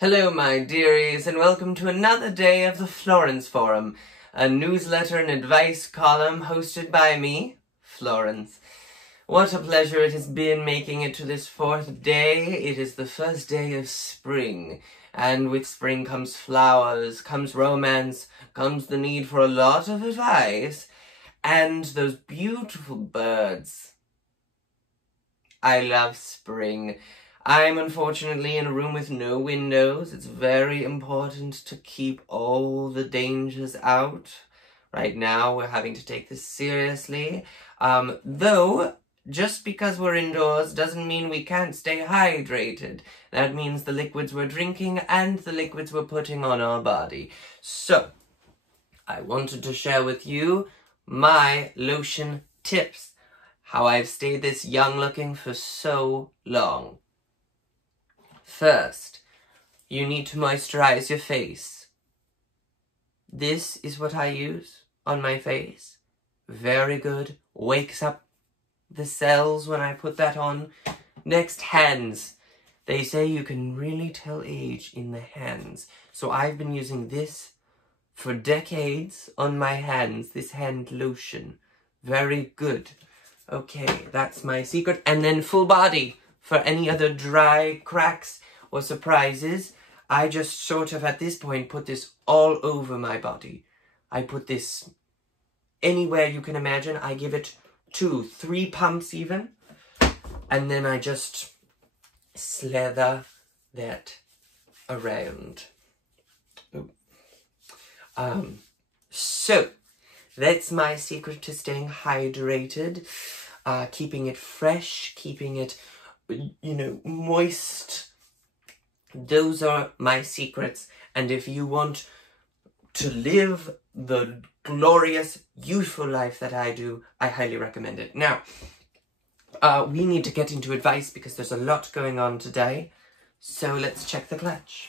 Hello my dearies, and welcome to another day of the Florence Forum, a newsletter and advice column hosted by me, Florence. What a pleasure it has been making it to this fourth day. It is the first day of spring, and with spring comes flowers, comes romance, comes the need for a lot of advice, and those beautiful birds. I love spring. I'm unfortunately in a room with no windows. It's very important to keep all the dangers out. Right now, we're having to take this seriously. Though, just because we're indoors doesn't mean we can't stay hydrated. That means the liquids we're drinking and the liquids we're putting on our body. So, I wanted to share with you my lotion tips. How I've stayed this young looking for so long. First, you need to moisturize your face. This is what I use on my face. Very good. Wakes up the cells when I put that on. Next, hands. They say you can really tell age in the hands. So I've been using this for decades on my hands, this hand lotion. Very good. Okay, that's my secret. And then full body. For any other dry cracks or surprises, I just sort of at this point put this all over my body. I put this anywhere you can imagine. I give it 2-3 pumps even. And then I just slather that around. So, that's my secret to staying hydrated. Keeping it fresh, keeping it moist. Those are my secrets. And if you want to live the glorious, youthful life that I do, I highly recommend it. Now, we need to get into advice because there's a lot going on today. So let's check the clutch.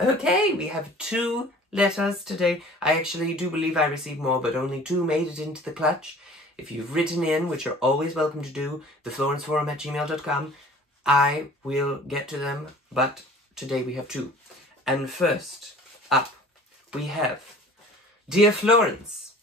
Okay, we have 2 letters today. I actually do believe I received more, but only 2 made it into the clutch. If you've written in, which you're always welcome to do, theflorenceforum@gmail.com, I will get to them, but today we have 2. And first up, we have, Dear Florence,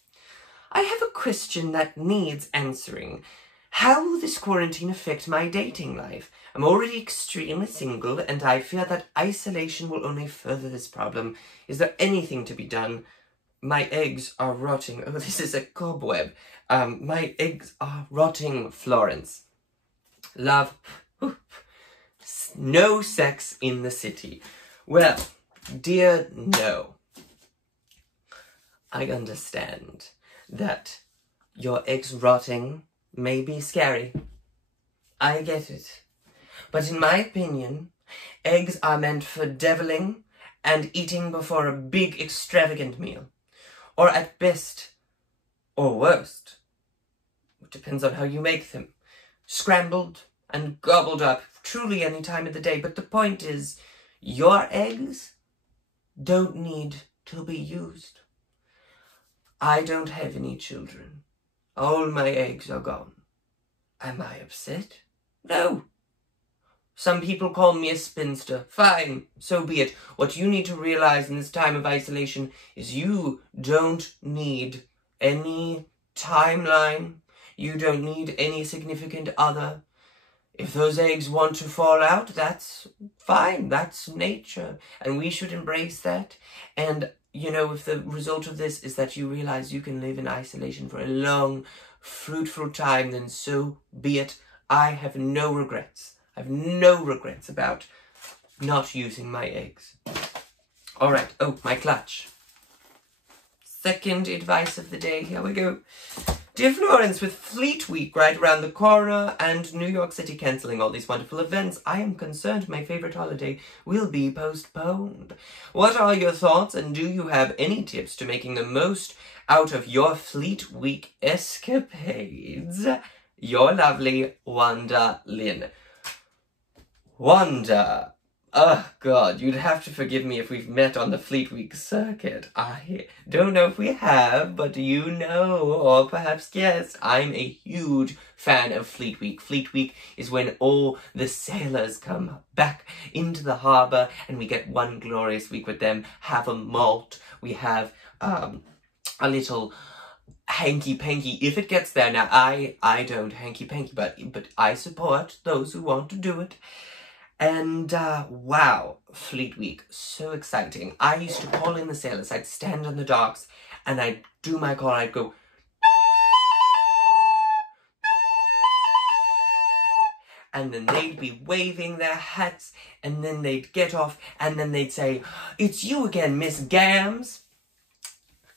I have a question that needs answering. How will this quarantine affect my dating life? I'm already extremely single, and I fear that isolation will only further this problem. Is there anything to be done? My eggs are rotting. Oh, this is a cobweb. My eggs are rotting, Florence. Love. No sex in the city. Well, dear, no. I understand that your eggs rotting may be scary. I get it. But in my opinion, eggs are meant for deviling and eating before a big extravagant meal. Or at best, or worst, it depends on how you make them, scrambled and gobbled up truly any time of the day. But the point is, your eggs don't need to be used. I don't have any children. All my eggs are gone. Am I upset? No. Some people call me a spinster. Fine, so be it. What you need to realize in this time of isolation is you don't need any timeline. You don't need any significant other. If those eggs want to fall out, that's fine. That's nature. And we should embrace that. And, if the result of this is that you realize you can live in isolation for a long, fruitful time, then so be it. I have no regrets. I have no regrets about not using my eggs. Alright, my clutch. Second advice of the day, here we go. Dear Florence, with Fleet Week right around the corner and New York City cancelling all these wonderful events, I am concerned my favourite holiday will be postponed. What are your thoughts, and do you have any tips to making the most out of your Fleet Week escapades? Your lovely Wanda Lynn. Wanda, Oh, God, you'd have to forgive me if we've met on the Fleet Week circuit. I don't know if we have, but you know, or perhaps yes, I'm a huge fan of Fleet Week. Fleet Week is when all the sailors come back into the harbour and we get one glorious week with them, have a malt, we have a little hanky-panky, if it gets there. Now, I don't hanky-panky, but I support those who want to do it. And, wow, Fleet Week, so exciting. I used to call in the sailors. I'd stand on the docks, and I'd do my call, I'd go, and then they'd be waving their hats, and then they'd get off, and then they'd say, "It's you again, Miss Gams."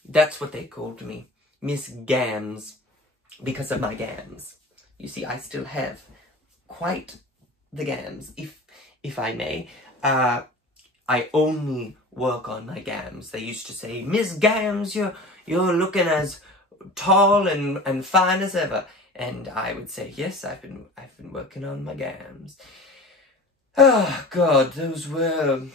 That's what they called me, Miss Gams, because of my gams. You see, I still have quite the gams, if I may. I only work on my gams. They used to say, "Miss Gams, you're looking as tall and fine as ever." And I would say, "Yes, I've been working on my gams." Oh, God, those were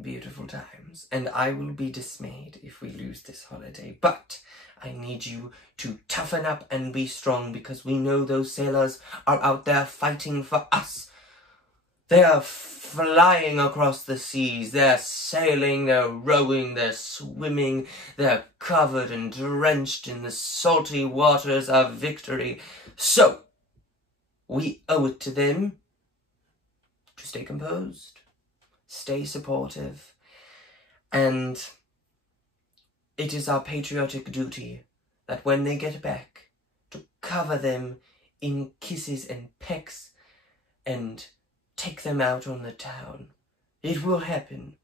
beautiful times. And I will be dismayed if we lose this holiday. But I need you to toughen up and be strong, because we know those sailors are out there fighting for us. They are flying across the seas, they're sailing, they're rowing, they're swimming, they're covered and drenched in the salty waters of victory. So, we owe it to them to stay composed, stay supportive, and it is our patriotic duty that when they get back, to cover them in kisses and pecks and take them out on the town. It will happen.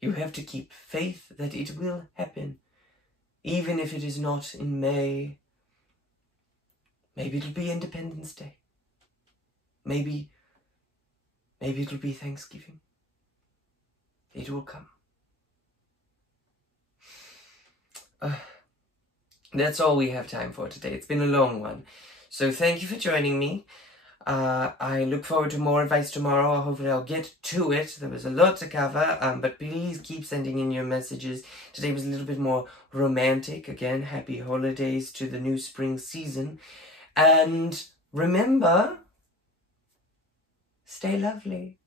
You have to keep faith that it will happen. Even if it is not in May. Maybe it'll be Independence Day. Maybe it'll be Thanksgiving. It will come. That's all we have time for today. It's been a long one. So thank you for joining me. I look forward to more advice tomorrow. Hopefully I'll get to it. There was a lot to cover, but please keep sending in your messages. Today was a little bit more romantic. Again, happy holidays to the new spring season. And remember, stay lovely.